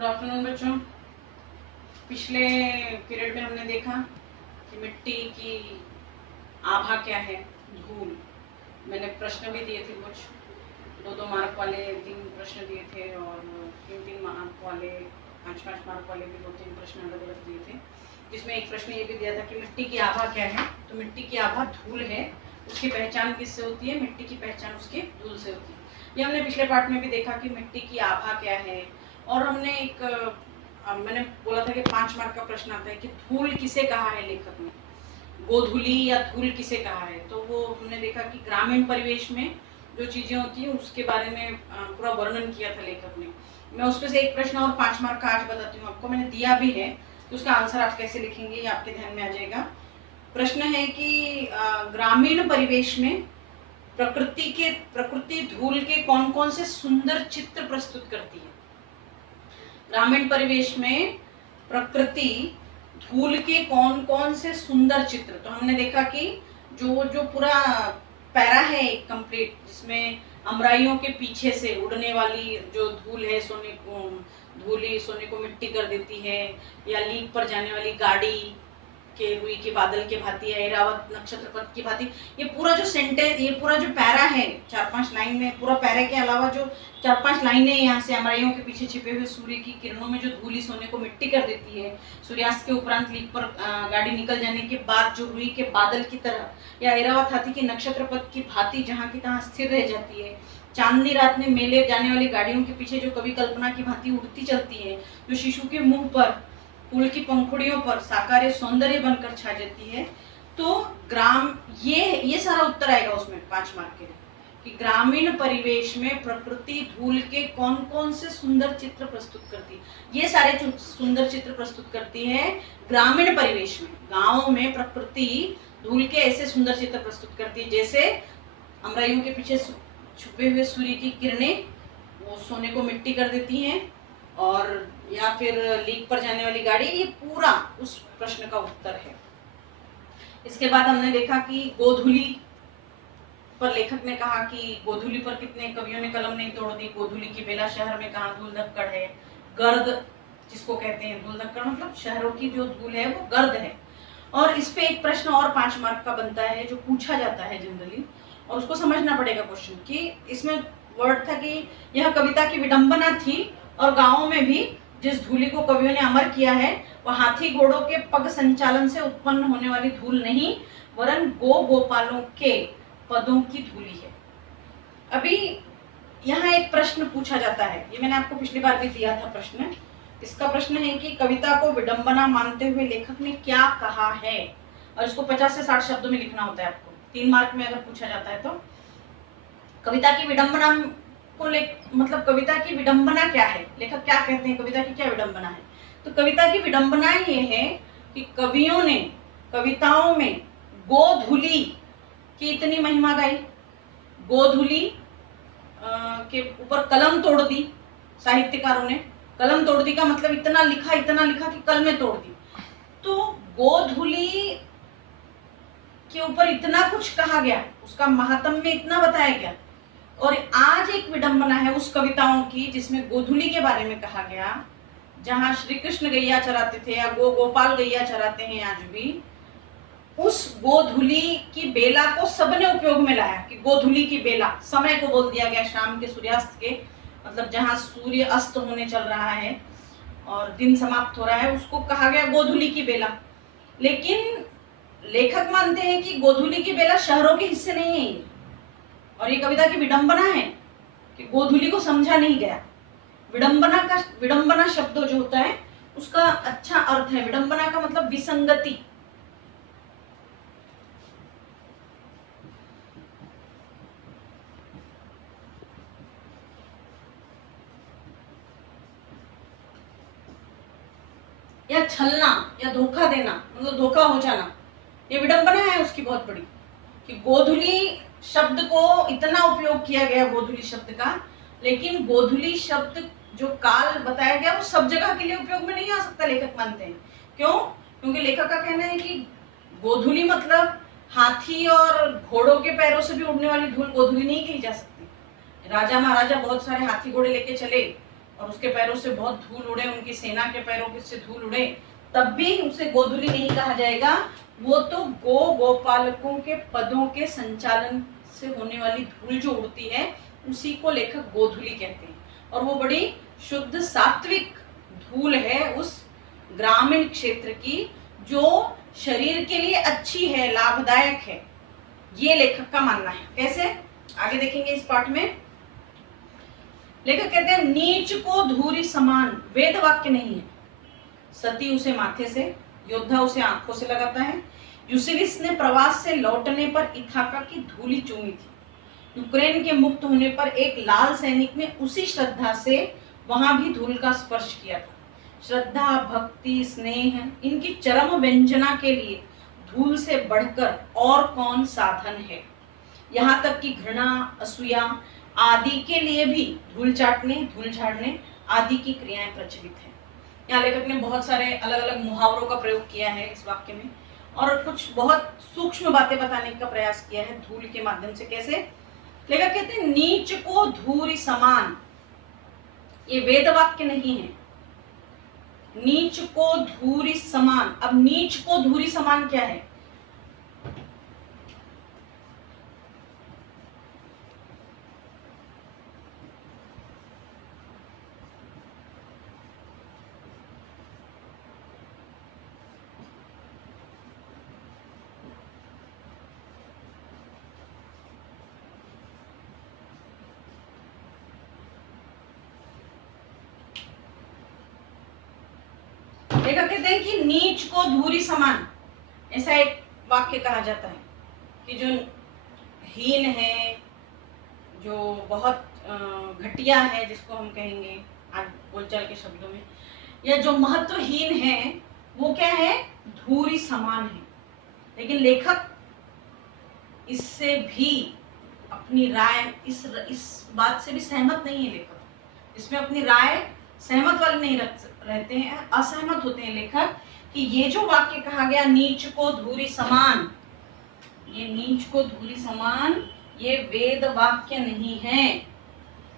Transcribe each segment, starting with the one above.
Good afternoon बच्चों। पिछले period में हमने देखा कि मिट्टी की आभा क्या है, धूल। मैंने प्रश्न भी दिए थे, कुछ 2-2 मार्क वाले 3 प्रश्न दिए थे और 3-3 मार्क वाले 5-5 मार्क वाले भी 2-3 प्रश्न अलग अलग दिए थे, जिसमें एक प्रश्न ये भी दिया था कि मिट्टी की आभा क्या है। तो मिट्टी की आभा धूल है। उसकी पहचान किससे होती है? मिट्टी की पहचान उसके धूल से होती है। ये हमने पिछले पार्ट में भी देखा कि मिट्टी की आभा क्या है। और हमने मैंने बोला था कि 5 मार्क का प्रश्न आता है कि धूल किसे कहा है लेखक ने, गोधूली या धूल किसे कहा है। तो वो हमने देखा कि ग्रामीण परिवेश में जो चीजें होती हैं उसके बारे में पूरा वर्णन किया था लेखक ने। मैं उसमें से एक प्रश्न और 5 मार्क का आज बताती हूँ आपको, मैंने दिया भी है, तो उसका आंसर आप कैसे लिखेंगे ये आपके ध्यान में आ जाएगा। प्रश्न है कि ग्रामीण परिवेश में प्रकृति धूल के कौन कौन से सुंदर चित्र प्रस्तुत करती है। ग्रामीण परिवेश में प्रकृति धूल के कौन कौन से सुंदर चित्र। तो हमने देखा कि जो पूरा पैरा है कंप्लीट, जिसमें अमराइयों के पीछे से उड़ने वाली जो धूल है, सोने को मिट्टी कर देती है, या लीक पर जाने वाली गाड़ी के रुई के बादल के भांति, ऐरावत नक्षत्रपथ की भांति, ये पूरा जो सेंटेंस, ये पूरा जो पैरा है 4-5 लाइन में, पूरा पैरे के अलावा जो 4-5 लाइनें यहाँ से अमराइयों के पीछे छिपे हुए सूर्य की किरणों में जो धूली सोने को मिट्टी कर देती है, सूर्यास्त के उपरांत लीक पर गाड़ी निकल जाने के बाद जो रुई के बादल की तरह या ऐरावत हाथी की नक्षत्रपथ की भांति जहाँ की तहाँ स्थिर रह जाती है, चांदनी रात में मेले जाने वाली गाड़ियों के पीछे जो कभी कल्पना की भांति उड़ती चलती है, जो शिशु के मुंह पर, फूल की पंखुड़ियों पर साकार सौंदर्य बनकर छा जाती है। तो ये सारा उत्तर आएगा उसमें 5 मार्क के लिए कि ग्रामीण परिवेश में प्रकृति धूल के कौन कौन से सुंदर चित्र प्रस्तुत करती है। ये सारे सुंदर चित्र प्रस्तुत करती है ग्रामीण परिवेश में। गाँव में प्रकृति धूल के ऐसे सुंदर चित्र प्रस्तुत करती है, जैसे अमराइयों के पीछे छुपे हुए सूर्य की किरणें वो सोने को मिट्टी कर देती हैं, और या फिर लीक पर जाने वाली गाड़ी। ये पूरा उस प्रश्न का उत्तर है। इसके बाद हमने देखा कि गोधूली पर लेखक ने कहा कि गोधूली पर कितने कवियों ने कलम नहीं तोड़ दी, गोधूली की बेला शहर में कहाँ धूल धक्कड़ है। गर्द जिसको कहते हैं, धूल धक्कड़ मतलब शहरों की जो धूल है वो गर्द है। और इस पे एक प्रश्न और 5 मार्क का बनता है जो पूछा जाता है जनरली, और उसको समझना पड़ेगा क्वेश्चन कि इसमें वर्ड था कि यह कविता की विडंबना थी और गाँवों में भी जिस धूली को कवियों ने अमर किया है वह हाथी घोड़ों के पग संचालन से उत्पन्न होने वाली धूल नहीं, वरन गोपालों के पदों की धूली है। अभी यहाँ एक प्रश्न पूछा जाता है, ये मैंने आपको पिछली बार भी दिया था प्रश्न। इसका प्रश्न है कि कविता को विडंबना मानते हुए लेखक ने क्या कहा है, और इसको 50 से 60 शब्दों में लिखना होता है आपको। 3 मार्क में अगर पूछा जाता है तो कविता की विडंबना को मतलब कविता की विडंबना क्या है, लेखक क्या कहते हैं कविता की क्या विडंबना है। तो कविता की विडंबना ये है कि कवियों ने कविताओं में गोधूली की इतनी महिमा गाई, गोधूली के ऊपर कलम तोड़ दी। साहित्यकारों ने कलम तोड़ दी का मतलब इतना लिखा कि कलमें तोड़ दी। तो गोधूली के ऊपर इतना कुछ कहा गया, उसका महात्म्य इतना बताया गया। और आज एक विडंबना है उस कविताओं की जिसमें गोधूली के बारे में कहा गया, जहां श्री कृष्ण गैया चराते थे या गोपाल गैया चराते हैं आज भी। उस गोधूली की बेला को सबने उपयोग में लाया कि गोधूली की बेला, समय को बोल दिया गया शाम के सूर्यास्त के, मतलब जहां सूर्य अस्त होने चल रहा है और दिन समाप्त हो रहा है, उसको कहा गया गोधूली की बेला। लेकिन लेखक मानते हैं कि गोधूली की बेला शहरों के हिस्से नहीं है, और ये कविता की विडंबना है कि गोधूली को समझा नहीं गया। विडंबना शब्द जो होता है उसका अच्छा अर्थ है, विडंबना का मतलब विसंगति। या छलना या धोखा देना, मतलब धोखा हो जाना, ये विडंबना है उसकी बहुत बड़ी। कि गोधूली शब्द को इतना उपयोग किया गया गोधूली शब्द का, लेकिन गोधूली शब्द जो काल बताया गया वो सब जगह के लिए उपयोग में नहीं आ सकता, लेखक मानते हैं। क्यों? क्योंकि लेखक का कहना है कि गोधूली मतलब हाथी और घोड़ों के पैरों से भी उड़ने वाली धूल गोधूली नहीं कही जा सकती। राजा महाराजा बहुत सारे हाथी घोड़े लेके चले और उसके पैरों से बहुत धूल उड़े, उनकी सेना के पैरों से धूल उड़े, तब भी उसे गोधूली नहीं कहा जाएगा। वो तो गोपालकों के पदों के संचालन से होने वाली धूल जो उड़ती है उसी को लेखक गोधूली कहते हैं। और वो बड़ी शुद्ध सात्विक धूल है उस ग्रामीण क्षेत्र की, जो शरीर के लिए अच्छी है, लाभदायक है, ये लेखक का मानना है। कैसे, आगे देखेंगे इस पाठ में। लेखक कहते हैं नीच को धूरी समान, वेद वाक्य नहीं है। सती उसे माथे से, योद्धा उसे आंखों से लगाता है। यूसिलिस ने प्रवास से लौटने पर इथाका की धूली चूमी थी। यूक्रेन के मुक्त होने पर एक लाल सैनिक ने उसी श्रद्धा से वहां भी धूल का स्पर्श किया था। श्रद्धा, भक्ति, स्नेह, इनकी चरम व्यंजना के लिए धूल से बढ़कर और कौन साधन है। यहाँ तक कि घृणा, असूया आदि के लिए भी धूल चाटने, धूल झाड़ने आदि की क्रियाएं प्रचलित है। यहाँ लेखक ने बहुत सारे अलग अलग मुहावरों का प्रयोग किया है इस वाक्य में, और कुछ बहुत सूक्ष्म बातें बताने का प्रयास किया है धूल के माध्यम से। कैसे, लेखक कहते हैं नीच को धूरी समान, ये वेद वाक्य नहीं है। नीच को धूरी समान, अब नीच को धूरी समान क्या है? लेखक कहते हैं कि नीच को धूरी समान, ऐसा एक वाक्य कहा जाता है कि जो हीन है, जो बहुत घटिया है, जिसको हम कहेंगे आज बोलचाल के शब्दों में, या जो महत्वहीन है, वो क्या है? धूरी समान है। लेकिन लेखक इससे भी अपनी राय, इस बात से भी सहमत नहीं है लेखक। इसमें अपनी राय सहमत वाले नहीं रहते हैं, असहमत होते हैं लेखक कि ये जो वाक्य कहा गया नीच को धूरी समान, ये नीच को धूरी समान, ये वेद वाक्य नहीं है।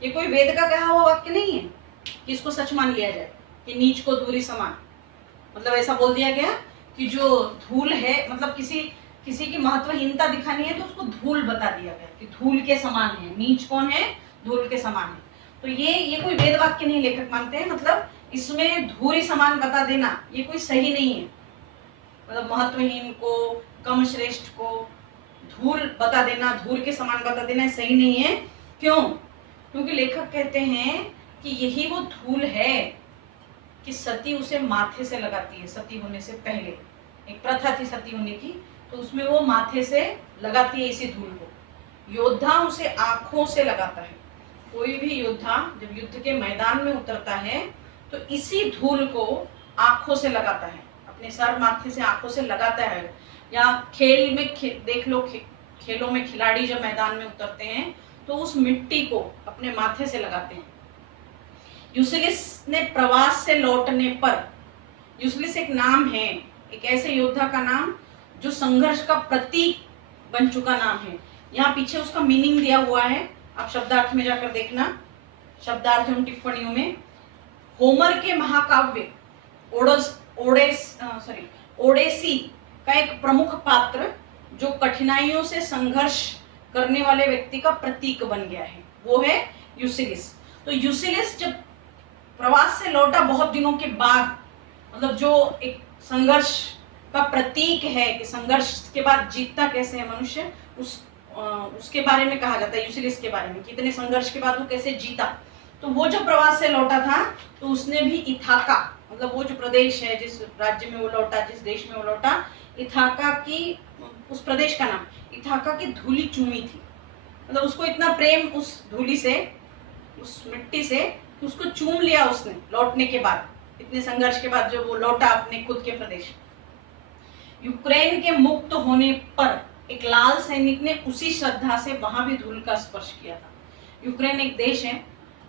ये कोई वेद का कहा हुआ वाक्य नहीं है कि इसको सच मान लिया जाए कि नीच को धूरी समान। मतलब ऐसा बोल दिया गया कि जो धूल है, मतलब किसी की महत्वहीनता दिखानी है तो उसको धूल बता दिया गया कि धूल के समान है। नीच कौन है? धूल के समान है। तो ये कोई वेद वाक्य नहीं लेखक मानते हैं। मतलब इसमें धूरी समान बता देना ये कोई सही नहीं है। मतलब महत्वहीन को, कम श्रेष्ठ को धूल बता देना, धूल के समान बता देना सही नहीं है। क्यों? क्योंकि लेखक कहते हैं कि यही वो धूल है कि सती उसे माथे से लगाती है। सती होने से पहले एक प्रथा थी सती होने की, तो उसमें वो माथे से लगाती है इसी धूल को। योद्धा उसे आंखों से लगाता है। कोई भी योद्धा जब युद्ध के मैदान में उतरता है तो इसी धूल को आंखों से लगाता है, अपने सर माथे से आंखों से लगाता है। या खेल में देख लो, खेलों में खिलाड़ी जब मैदान में उतरते हैं तो उस मिट्टी को अपने माथे से लगाते हैं। यूसिलिस ने प्रवास से लौटने पर, यूसिलिस एक नाम है, एक ऐसे योद्धा का नाम जो संघर्ष का प्रतीक बन चुका नाम है। यहाँ पीछे उसका मीनिंग दिया हुआ है, आप शब्दार्थ में जाकर देखना, शब्दार्थ एवं टिप्पणियों में। होमर के महाकाव्य ओडेसी का एक प्रमुख पात्र जो कठिनाइयों से संघर्ष करने वाले व्यक्ति का प्रतीक बन गया है, वो है यूसिलिस। तो यूसिलिस जब प्रवास से लौटा बहुत दिनों के बाद, मतलब जो एक संघर्ष का प्रतीक है कि संघर्ष के बाद जीतता कैसे है मनुष्य, उसके बारे में कहा जाता है यूसिलिस के बारे में, कितने संघर्ष के बाद वो कैसे जीता। तो वो जब प्रवास से लौटा था तो उसने भी इथाका, मतलब वो जो प्रदेश है, जिस राज्य में वो लौटा, जिस देश में वो लौटा, इथाका की, उस प्रदेश का नाम इथाका की धूली चूमी थी। मतलब उसको इतना प्रेम उस धूली से, उस मिट्टी से, उसको चूम लिया उसने लौटने के बाद, इतने संघर्ष के बाद जब वो लौटा अपने खुद के प्रदेश। यूक्रेन के मुक्त होने पर एक लाल सैनिक ने उसी श्रद्धा से वहां भी धूल का स्पर्श किया था। यूक्रेन एक देश है,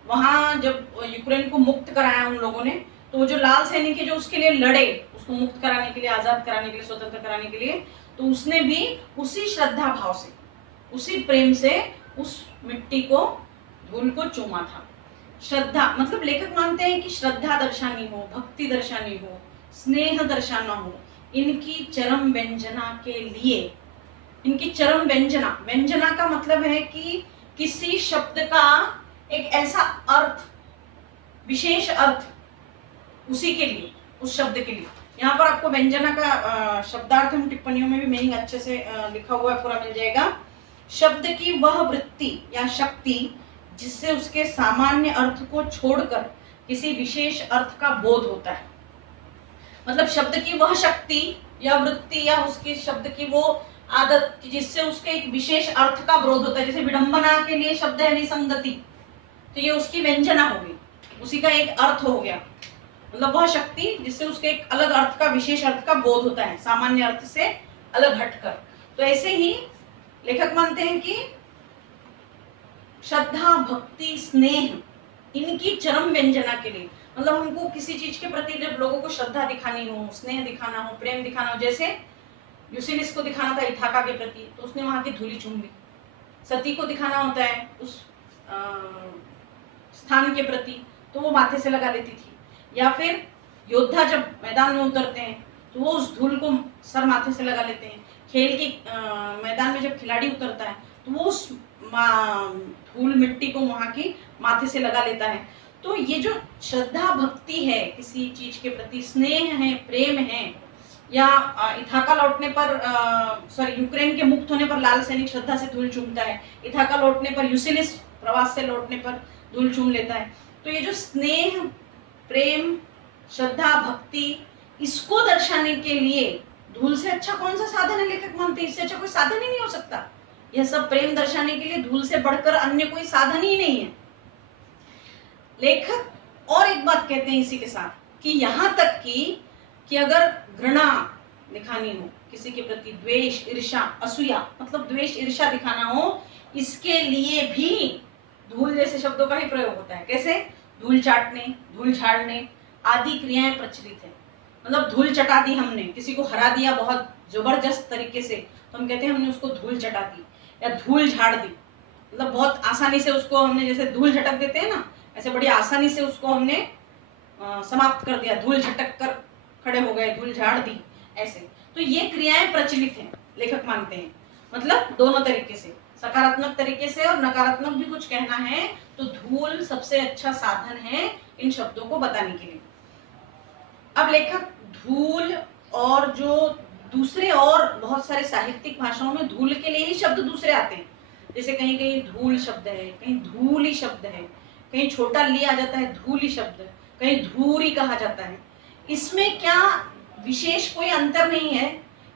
वहां जब यूक्रेन को मुक्त कराया उन लोगों ने, तो वो जो लाल सैनिक है जो उसके लिए लड़े, उसको मुक्त कराने के लिए, आजाद कराने के लिए, स्वतंत्र कराने के लिए, तो उसने भी उसी श्रद्धा भाव से, उसी प्रेम से उस मिट्टी को, धूल को चूमा था। श्रद्धा मतलब लेखक मानते हैं कि श्रद्धा दर्शानी हो, भक्ति दर्शानी हो, स्नेह दर्शाना हो, इनकी चरम व्यंजना के लिए, इनकी चरम व्यंजना, व्यंजना का मतलब है कि किसी शब्द का एक ऐसा अर्थ, विशेष अर्थ उसी के लिए, उस शब्द के लिए। यहाँ पर आपको व्यंजना का शब्दार्थ हम टिप्पणियों में भी मीनिंग अच्छे से लिखा हुआ पूरा मिल जाएगा। शब्द की वह वृत्ति या शक्ति जिससे उसके सामान्य अर्थ को छोड़कर किसी विशेष अर्थ का बोध होता है। मतलब शब्द की वह शक्ति या वृत्ति या उसकी शब्द की वो आदत जिससे उसके एक विशेष अर्थ का बोध होता है। जैसे विडंबना के लिए शब्द है विसंगति, तो ये उसकी व्यंजना हो गई, उसी का एक अर्थ हो गया। मतलब वह शक्ति जिससे उसके एक अलग अर्थ का, विशेष अर्थ का बोध होता है, सामान्य अर्थ से अलग हटकर। तो ऐसे ही लेखक मानते हैं कि श्रद्धा, भक्ति, स्नेह, इनकी चरम व्यंजना के लिए, मतलब हमको किसी चीज के प्रति जब लोगों को श्रद्धा दिखानी हो, स्नेह दिखाना हो, प्रेम दिखाना हो, जैसे यूसिलिस को दिखाना था इथाका के प्रति, तो उसने वहां की धूली चूम ली। सती को दिखाना होता है उस स्थान के प्रति, तो वो माथे से लगा लेती थी। या फिर योद्धा जब मैदान में उतरते हैं तो वो उस धूल को सर माथे से लगा लेते हैं। खेल के मैदान में जब खिलाड़ी उतरता है तो वो उस धूल मिट्टी को वहां की माथे से लगा लेता है। तो ये जो श्रद्धा भक्ति है, किसी चीज के प्रति स्नेह है, प्रेम है, या इथाका लौटने पर यूक्रेन के मुक्त होने पर लाल सैनिक श्रद्धा से धूल चूमता है, इथाका लौटने पर यूसिलिस प्रवास से लौटने पर धूल चूम लेता है। तो ये जो स्नेह, प्रेम, श्रद्धा, भक्ति, इसको दर्शाने के लिए धूल से अच्छा कौन सा साधन है? लेखक मानते हैं इससे अच्छा कोई साधन ही नहीं हो सकता। यह सब प्रेम दर्शाने के लिए धूल से बढ़कर अन्य कोई साधन ही नहीं है। लेखक और एक बात कहते हैं इसी के साथ कि यहाँ तक कि अगर घृणा दिखानी हो किसी के प्रति, द्वेष, ईर्ष्या, असूया, मतलब द्वेष, ईर्ष्या दिखाना हो, इसके लिए भी धूल जैसे शब्दों का ही प्रयोग होता है। कैसे? धूल चाटने, धूल झाड़ने आदि क्रियाएं प्रचलित है। मतलब धूल चटा दी हमने, किसी को हरा दिया बहुत जबरदस्त तरीके से, तो हम कहते हैं हमने उसको धूल चटा दी, या धूल झाड़ दी। मतलब बहुत आसानी से उसको हमने, जैसे धूल झटक देते हैं ना, ऐसे बड़ी आसानी से उसको हमने समाप्त कर दिया, धूल झटक कर खड़े हो गए, धूल झाड़ दी, ऐसे। तो ये क्रियाएं प्रचलित हैं, लेखक मानते हैं। मतलब दोनों तरीके से, सकारात्मक तरीके से और नकारात्मक भी कुछ कहना है तो धूल सबसे अच्छा साधन है इन शब्दों को बताने के लिए। अब लेखक धूल और जो दूसरे और बहुत सारे साहित्यिक भाषाओं में धूल के लिए ही शब्द दूसरे आते हैं। जैसे कहीं कहीं धूल शब्द है, कहीं धूली शब्द है, कहीं छोटा ली आ जाता है धूली शब्द, कहीं धूरी कहा जाता है। इसमें क्या विशेष कोई अंतर नहीं है,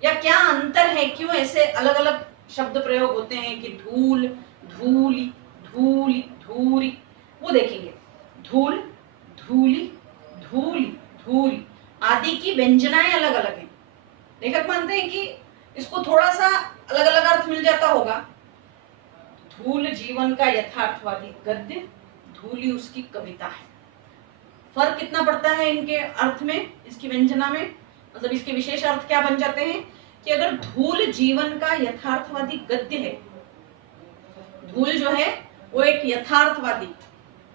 या क्या अंतर है, क्यों ऐसे अलग अलग शब्द प्रयोग होते हैं कि धूल, धूली, धूली, धूरी, वो देखेंगे। धूल, धूली, धूली, धूरी आदि की व्यंजनाएं अलग अलग हैं। लेखक मानते हैं कि इसको थोड़ा सा अलग अलग अर्थ मिल जाता होगा। धूल जीवन का यथार्थवादी गद्य, धूली उसकी कविता है। फर्क कितना पड़ता है इनके अर्थ में, इसकी व्यंजना में? मतलब इसके विशेष अर्थ क्या बन जाते हैं कि अगर धूल जीवन का यथार्थवादी गद्य है, धूल जो है वो एक यथार्थवादी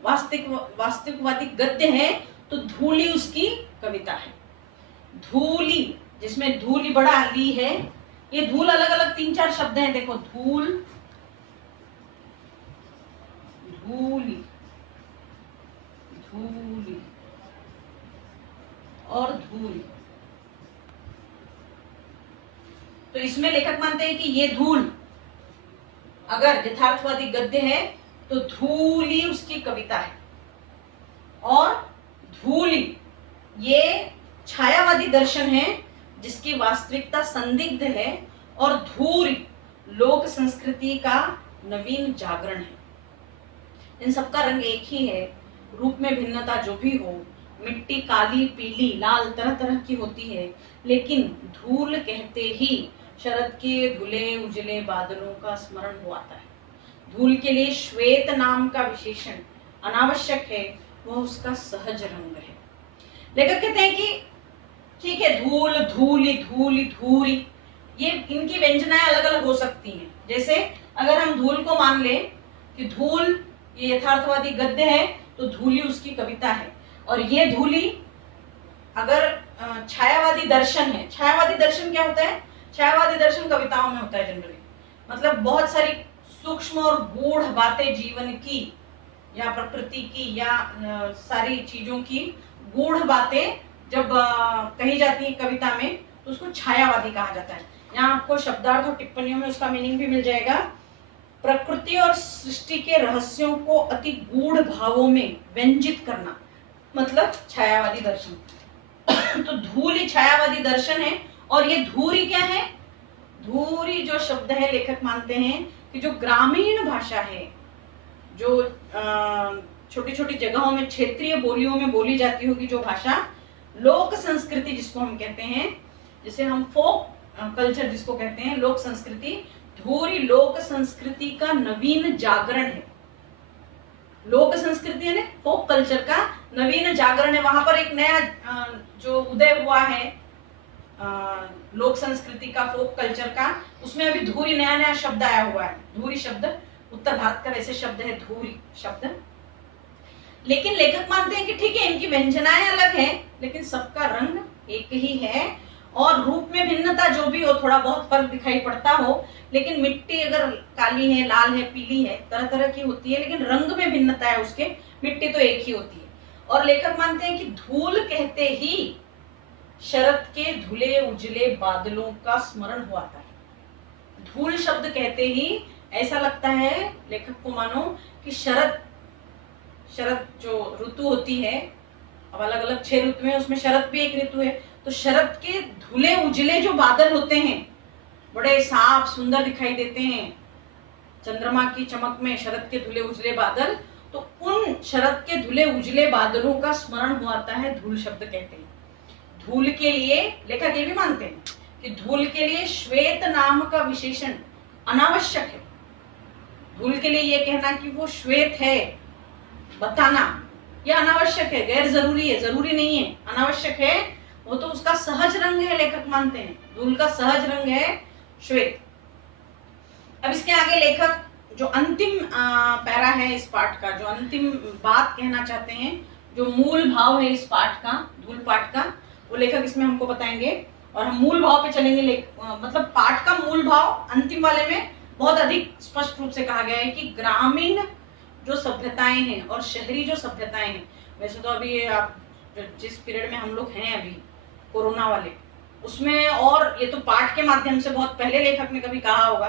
वास्तविकवादी गद्य है, तो धूली उसकी कविता है। धूली, जिसमें धूली बड़ा ली है, ये धूल अलग अलग 3-4 शब्द हैं। देखो, धूल, धूली, धूली और धूल। तो इसमें लेखक मानते हैं कि ये धूल अगर यथार्थवादी गद्य है तो धूली उसकी कविता है, और धूली ये छायावादी दर्शन है जिसकी वास्तविकता संदिग्ध है, और धूरी लोक संस्कृति का नवीन जागरण है। इन सबका रंग एक ही है, रूप में भिन्नता जो भी हो, मिट्टी काली, पीली, लाल तरह तरह की होती है, लेकिन धूल कहते ही शरद के धुले उजले बादलों का स्मरण हो आता है। धूल के लिए श्वेत नाम का विशेषण अनावश्यक है, वह उसका सहज रंग है। लेखक कहते हैं कि ठीक है, धूल, धूली, धूली, धूरी, ये इनकी व्यंजनाएं अलग अलग हो सकती हैं। जैसे अगर हम धूल को मान ले कि धूल ये यथार्थवादी गद्य है, तो धूली उसकी कविता है। और ये धूली अगर छायावादी दर्शन है, छायावादी दर्शन क्या होता है? छायावादी दर्शन कविताओं में होता है जनरली, मतलब बहुत सारी सूक्ष्म और गूढ़ बातें जीवन की या प्रकृति की या सारी चीजों की गूढ़ बातें जब कही जाती है कविता में तो उसको छायावादी कहा जाता है। यहाँ आपको शब्दार्थ और टिप्पणियों में उसका मीनिंग भी मिल जाएगा। प्रकृति और सृष्टि के रहस्यों को अति गूढ़ भावों में व्यंजित करना, मतलब छायावादी दर्शन। तो धूली छायावादी दर्शन है। और ये धूरी क्या है? धूरी जो शब्द है, लेखक मानते हैं कि जो ग्रामीण भाषा है, जो छोटी छोटी जगहों में क्षेत्रीय बोलियों में बोली जाती होगी जो भाषा, लोक संस्कृति जिसको हम कहते हैं, जिसे हम फोक कल्चर जिसको कहते हैं, लोक संस्कृति, धूरी लोक संस्कृति का नवीन जागरण है। लोक संस्कृति है ना, फोक कल्चर का नवीन जागरण है। वहां पर एक नया जो उदय हुआ है लोक संस्कृति का, फोक कल्चर का, उसमें अभी धूरी नया नया शब्द आया हुआ है। धूरी शब्द उत्तर भारत का वैसे शब्द है धूरी शब्द। लेकिन लेखक मानते हैं कि ठीक है, इनकी व्यंजनाएं अलग हैं, लेकिन सबका रंग एक ही है। और रूप में भिन्नता जो भी हो, थोड़ा बहुत फर्क दिखाई पड़ता हो, लेकिन मिट्टी अगर काली है, लाल है, पीली है, तरह तरह की होती है, लेकिन रंग में भिन्नता है उसके, मिट्टी तो एक ही होती है। और लेखक मानते हैं कि धूल कहते ही शरद के धुले उजले बादलों का स्मरण हो आता है। धूल शब्द कहते ही ऐसा लगता है लेखक को, मानो कि शरद जो ऋतु होती है, अब अलग अलग 6 ऋतु हैं, उसमें शरद भी एक ऋतु है, तो शरद के धुले उजले जो बादल होते हैं, बड़े साफ सुंदर दिखाई देते हैं चंद्रमा की चमक में, शरद के धुले उजले बादल, तो उन शरद के धुले उजले बादलों का स्मरण हो आता है, धूल शब्द कहते हैं। धूल के लिए लेखक ये भी मानते हैं कि धूल के लिए श्वेत नाम का विशेषण अनावश्यक है। धूल के लिए ये कहना कि वो श्वेत है बताना यह अनावश्यक है, गैर जरूरी है, जरूरी नहीं है, अनावश्यक है। वो तो उसका सहज रंग है, लेखक मानते हैं धूल का सहज रंग है श्वेत। अब इसके आगे लेखक जो अंतिम पैरा है इस पाठ का, जो अंतिम बात कहना चाहते हैं, जो मूल भाव है इस पाठ का, धूल पाठ का, वो लेखक इसमें हमको बताएंगे। और हम मूल भाव पे चलेंगे, मतलब पाठ का मूल भाव अंतिम वाले में बहुत अधिक स्पष्ट रूप से कहा गया है कि ग्रामीण जो सभ्यताएं हैं और शहरी जो सभ्यताएं हैं, वैसे तो अभी आप जिस पीरियड में हम लोग हैं अभी कोरोना वाले, उसमें, और ये तो पाठ के माध्यम से बहुत पहले लेखक ने कभी कहा होगा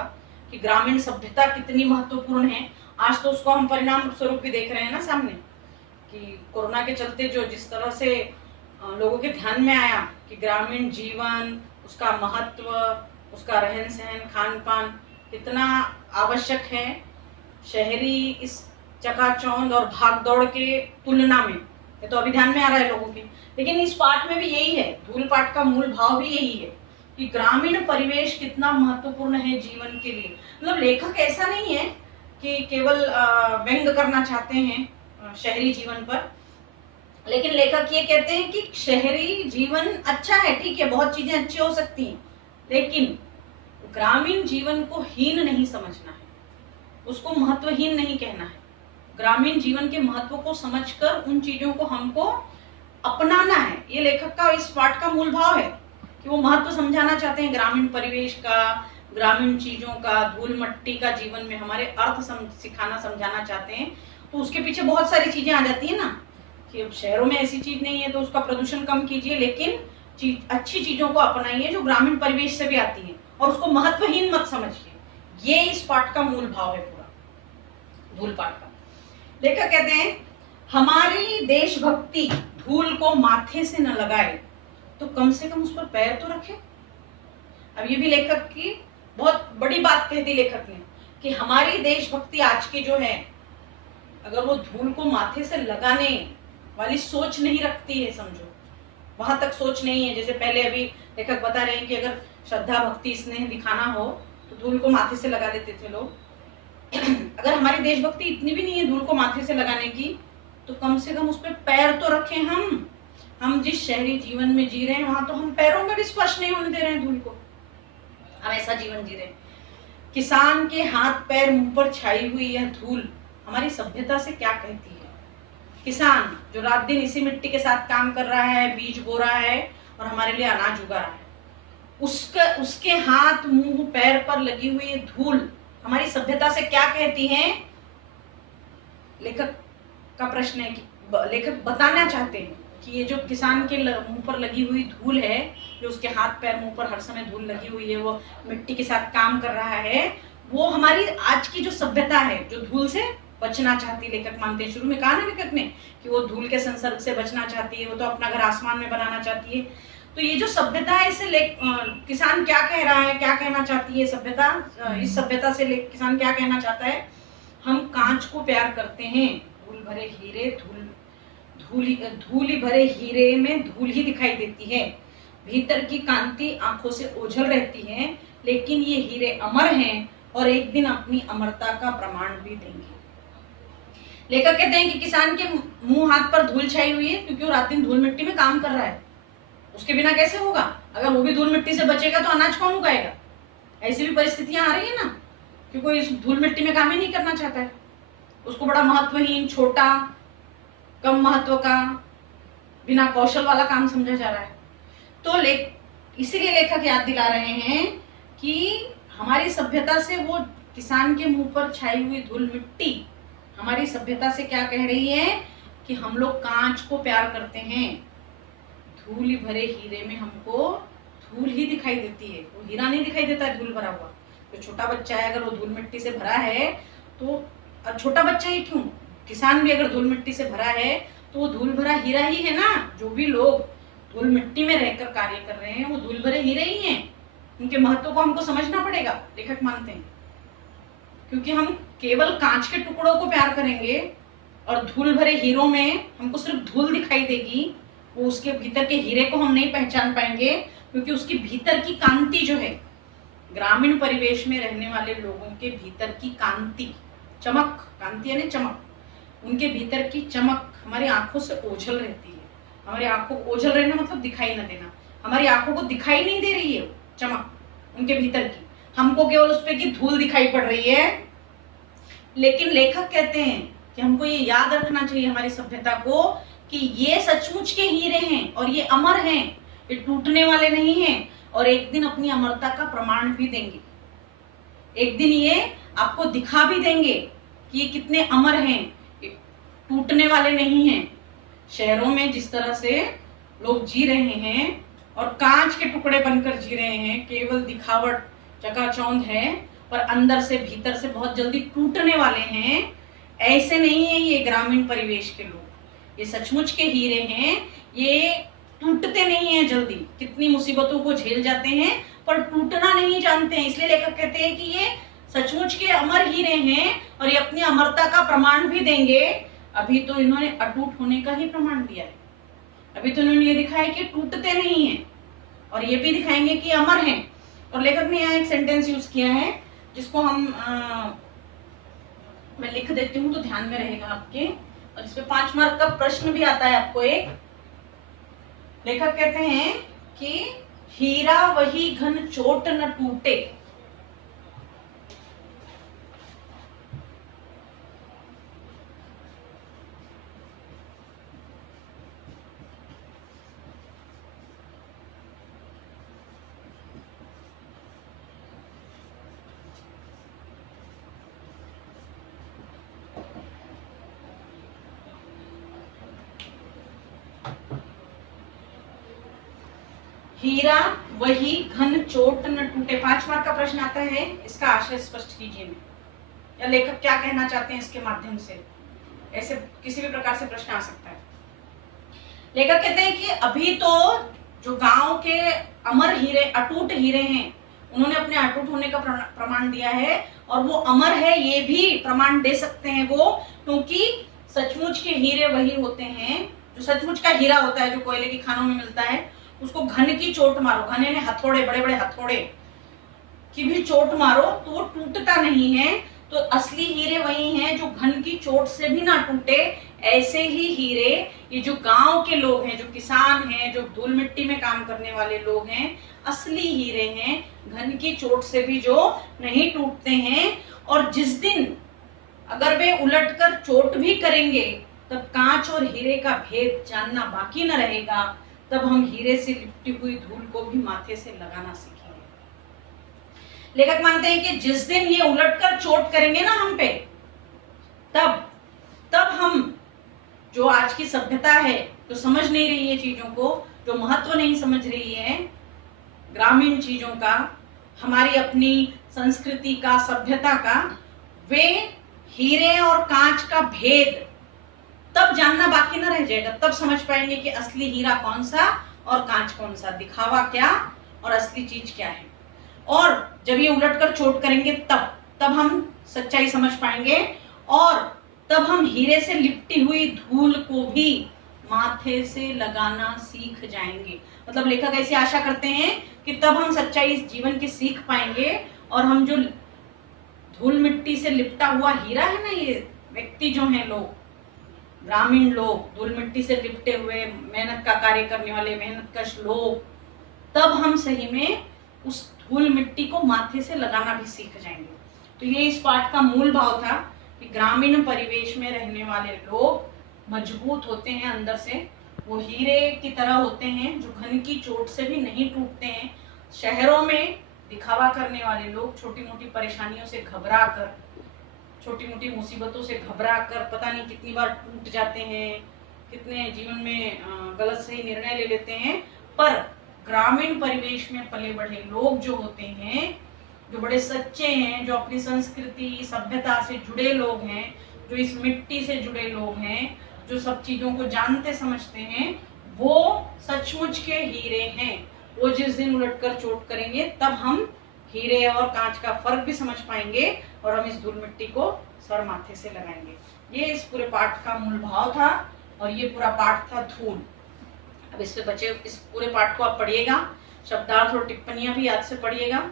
कि ग्रामीण सभ्यता कितनी महत्वपूर्ण है। आज तो उसको हम परिणाम स्वरूप भी देख रहे हैं ना सामने, कि कोरोना के चलते जो जिस तरह से लोगों के ध्यान में आया कि ग्रामीण जीवन, उसका महत्व, उसका रहन सहन, खान पान कितना आवश्यक है शहरी इस चकाचौंध और भाग दौड़ के तुलना में। ये तो अभी ध्यान में आ रहा है लोगों के, लेकिन इस पाठ में भी यही है, धूल पाठ का मूल भाव भी यही है कि ग्रामीण परिवेश कितना महत्वपूर्ण है जीवन के लिए। मतलब लेखक ऐसा नहीं है कि केवल व्यंग करना चाहते हैं शहरी जीवन पर, लेकिन लेखक ये कहते हैं कि शहरी जीवन अच्छा है, ठीक है, बहुत चीजें अच्छी हो सकती हैं, लेकिन ग्रामीण जीवन को हीन नहीं समझना है, उसको महत्वहीन नहीं कहना है। ग्रामीण जीवन के महत्व को समझकर उन चीजों को हमको अपनाना है। ये लेखक का इस पाठ का मूल भाव है कि वो महत्व समझाना चाहते हैं ग्रामीण परिवेश का, ग्रामीण चीजों का, धूल मट्टी का जीवन में हमारे अर्थ सिखाना, समझाना चाहते हैं। तो उसके पीछे बहुत सारी चीजें आ जाती है ना, कि अब शहरों में ऐसी चीज नहीं है तो उसका प्रदूषण कम कीजिए, लेकिन अच्छी चीजों को अपनाइए जो ग्रामीण परिवेश से भी आती है, और उसको महत्वहीन मत समझिए। ये इस पाठ का मूल भाव है पूरा धूल पाठ का। लेखक कहते हैं हमारी देशभक्ति धूल को माथे से न लगाए तो कम से कम उस पर पैर तो रखे। अब ये भी लेखक की बहुत बड़ी बात कह दी लेखक ने कि हमारी देशभक्ति आज की जो है, अगर वो धूल को माथे से लगाने वाली सोच नहीं रखती है, समझो वहां तक सोच नहीं है। जैसे पहले अभी लेखक बता रहे हैं कि अगर श्रद्धा भक्ति स्नेह दिखाना हो तो धूल को माथे से लगा देते थे लोग। अगर हमारी देशभक्ति इतनी भी नहीं है धूल को माथे से लगाने की, तो कम से कम उस पर पैर तो रखें। हम जिस शहरी जीवन में जी रहे हैं वहां तो हम पैरों में भी स्पर्श नहीं होने दे रहे हैं धूल को, हम ऐसा जीवन जी रहे हैं। किसान के हाथ पैर मुंह पर छाई हुई यह धूल हमारी सभ्यता से क्या कहती है? किसान जो रात दिन इसी मिट्टी के साथ काम कर रहा है, बीज बो रहा है और हमारे लिए अनाज उगा रहा है, उसके हाथ मुंह पैर पर लगी हुई धूल हमारी सभ्यता से क्या कहती है? लेखक का प्रश्न है कि लेखक बताना चाहते हैं कि ये जो किसान के मुंह पर लगी हुई धूल है, जो उसके हाथ पैर मुंह पर हर समय धूल लगी हुई है, वो मिट्टी के साथ काम कर रहा है, वो हमारी आज की जो सभ्यता है जो धूल से बचना चाहती है। लेखक मानते हैं, शुरू में कहा ना लेखक ने कि वो धूल के संसर्ग से बचना चाहती है, वो तो अपना घर आसमान में बनाना चाहती है। तो ये जो सभ्यता है इसे किसान क्या कह रहा है, क्या कहना चाहती है सभ्यता? इस सभ्यता से किसान क्या कहना चाहता है? हम कांच को प्यार करते हैं, धूल भरे हीरे धूल भरे हीरे में धूल ही दिखाई देती है, भीतर की कांति आंखों से ओझल रहती है, लेकिन ये हीरे अमर हैं और एक दिन अपनी अमरता का प्रमाण भी देंगे। लेखक कहते हैं कि किसान के मुंह हाथ पर धूल छाई हुई है क्योंकि वो रात दिन धूल मिट्टी में काम कर रहा है। उसके बिना कैसे होगा? अगर वो भी धूल मिट्टी से बचेगा तो अनाज कौन उगाएगा? ऐसी भी परिस्थितियां आ रही है ना कि कोई इस धूल मिट्टी में काम ही नहीं करना चाहता है, उसको बड़ा महत्वहीन, छोटा, कम महत्व का, बिना कौशल वाला काम समझा जा रहा है। तो इसीलिए लेखक याद दिला रहे हैं कि हमारी सभ्यता से वो किसान के मुंह पर छाई हुई धूल मिट्टी हमारी सभ्यता से क्या कह रही है कि हम लोग कांच को प्यार करते हैं, धूल भरे हीरे में हमको धूल ही दिखाई देती है, वो हीरा नहीं दिखाई देता है धूल भरा हुआ। जो छोटा बच्चा है अगर वो धूल मिट्टी से भरा है तो, छोटा बच्चा ही क्यों, किसान भी अगर धूल मिट्टी से भरा है तो वो धूल भरा हीरा ही है ना। जो भी लोग धूल मिट्टी में रहकर कार्य कर रहे हैं वो धूल भरे हीरे ही हैं, उनके महत्व को हमको समझना पड़ेगा, लेखक मानते हैं। क्योंकि हम केवल कांच के टुकड़ों को प्यार करेंगे और धूल भरे हीरों में हमको सिर्फ धूल दिखाई देगी, वो उसके भीतर के हीरे को हम नहीं पहचान पाएंगे, क्योंकि उसकी भीतर की कांति जो है, ग्रामीण परिवेश में रहने वाले लोगों के भीतर की कांति, चमक, कांति यानी चमक, उनके भीतर की चमक हमारी आंखों से ओझल रहती है। हमारी आंखों को ओझल रहना मतलब दिखाई न देना, हमारी आंखों को दिखाई नहीं दे रही है चमक उनके भीतर की, हमको केवल उस पे की धूल दिखाई पड़ रही है। लेकिन लेखक कहते हैं कि हमको ये याद रखना चाहिए हमारी सभ्यता को कि ये सचमुच के हीरे हैं और ये अमर हैं, ये टूटने वाले नहीं हैं और एक दिन अपनी अमरता का प्रमाण भी देंगे। एक दिन ये आपको दिखा भी देंगे कि ये कितने अमर हैं, ये टूटने वाले नहीं हैं। शहरों में जिस तरह से लोग जी रहे हैं और कांच के टुकड़े बनकर जी रहे हैं, केवल दिखावट, चकाचौंध है और अंदर से भीतर से बहुत जल्दी टूटने वाले हैं, ऐसे नहीं है ये ग्रामीण परिवेश के लोग। ये सचमुच के हीरे हैं, ये टूटते नहीं हैं जल्दी, कितनी मुसीबतों को झेल जाते हैं पर टूटना नहीं जानते हैं। इसलिए लेखक कहते हैं कि ये सचमुच के अमर हीरे हैं और ये अपनी अमरता का प्रमाण भी देंगे। अभी तो इन्होंने अटूट होने का ही प्रमाण दिया है, अभी तो इन्होंने ये दिखाया कि टूटते नहीं हैं और ये भी दिखाएंगे कि अमर हैं। और लेखक ने यहाँ एक सेंटेंस यूज किया है जिसको मैं लिख देती हूँ तो ध्यान में रहेगा आपके, और इस पे 5 मार्क का प्रश्न भी आता है आपको एक। लेखक कहते हैं कि हीरा वही घन चोट न टूटे, हीरा वही घन चोट न टूटे। 5 मार्क का प्रश्न आता है, इसका आशय स्पष्ट कीजिए में, या लेखक क्या कहना चाहते हैं इसके माध्यम से। ऐसे किसी भी प्रकार से प्रश्न आ सकता है। लेखक कहते हैं कि अभी तो जो गांव के अमर हीरे, अटूट हीरे हैं, उन्होंने अपने अटूट होने का प्रमाण दिया है और वो अमर है ये भी प्रमाण दे सकते हैं वो, क्योंकि सचमुच के हीरे वही होते हैं, जो सचमुच का हीरा होता है जो कोयले की खानों में मिलता है, उसको घन की चोट मारो, घने ने हथौड़े, बड़े बड़े हथौड़े की भी चोट मारो तो वो टूटता नहीं है। तो असली हीरे वही हैं जो घन की चोट से भी ना टूटे। ऐसे ही हीरे ये जो गांव के लोग हैं, जो किसान हैं, जो धूल मिट्टी में काम करने वाले लोग हैं, असली हीरे हैं, घन की चोट से भी जो नहीं टूटते हैं। और जिस दिन अगर वे उलटकर चोट भी करेंगे तब कांच और हीरे का भेद जानना बाकी न रहेगा, तब हम हीरे से लिपटी हुई धूल को भी माथे से लगाना सीखेंगे। लेखक मानते हैं कि जिस दिन ये उलटकर चोट करेंगे ना हम पे, तब हम, जो आज की सभ्यता है, जो समझ नहीं रही है चीजों को, जो महत्व नहीं समझ रही है ग्रामीण चीजों का, हमारी अपनी संस्कृति का, सभ्यता का, वे हीरे और कांच का भेद तब जानना बाकी ना रह जाएगा। तब समझ पाएंगे कि असली हीरा कौन सा और कांच कौन सा, दिखावा क्या और असली चीज क्या है। और जब ये उलटकर चोट करेंगे तब हम सच्चाई समझ पाएंगे, और तब हम हीरे से लिपटी हुई धूल को भी माथे से लगाना सीख जाएंगे। मतलब लेखक ऐसी आशा करते हैं कि तब हम सच्चाई इस जीवन की सीख पाएंगे, और हम जो धूल मिट्टी से लिपटा हुआ हीरा है ना, ये व्यक्ति जो हैं लोग, ग्रामीण लोग, धूल मिट्टी से लिपटे हुए, मेहनत का कार्य करने वाले, मेहनतकश लोग, तब हम सही में उस धूल मिट्टी को माथे से लगाना भी सीख जाएंगे। तो ये इस पाठ का मूल भाव था कि ग्रामीण परिवेश में रहने वाले लोग मजबूत होते हैं अंदर से, वो हीरे की तरह होते हैं जो घन की चोट से भी नहीं टूटते हैं। शहरों में दिखावा करने वाले लोग छोटी मोटी परेशानियों से घबरा कर, छोटी मोटी मुसीबतों से घबरा कर पता नहीं कितनी बार टूट जाते हैं, कितने जीवन में गलत सही निर्णय ले लेते हैं। पर ग्रामीण परिवेश में पले बढ़े लोग जो होते हैं, जो बड़े सच्चे हैं, जो अपनी संस्कृति सभ्यता से जुड़े लोग हैं, जो इस मिट्टी से जुड़े लोग हैं, जो सब चीजों को जानते समझते हैं, वो सचमुच के हीरे हैं। वो जिस दिन उलटकर चोट करेंगे तब हम हीरे और कांच का फर्क भी समझ पाएंगे, और हम इस धूल मिट्टी को सर माथे से लगाएंगे। ये इस पूरे पाठ का मूल भाव था, और ये पूरा पाठ था धूल। अब इस पे बचे इस पूरे पाठ को आप पढ़िएगा, शब्दार्थ और टिप्पणियां भी याद से पढ़िएगा,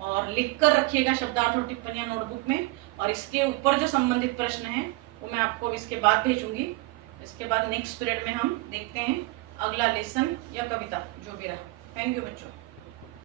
और लिख कर रखिएगा शब्दार्थ और टिप्पणियां नोटबुक में। और इसके ऊपर जो संबंधित प्रश्न है वो मैं आपको इसके बाद भेजूंगी। इसके बाद नेक्स्ट पीरियड में हम देखते हैं अगला लेसन या कविता जो भी रहा। थैंक यू बच्चों।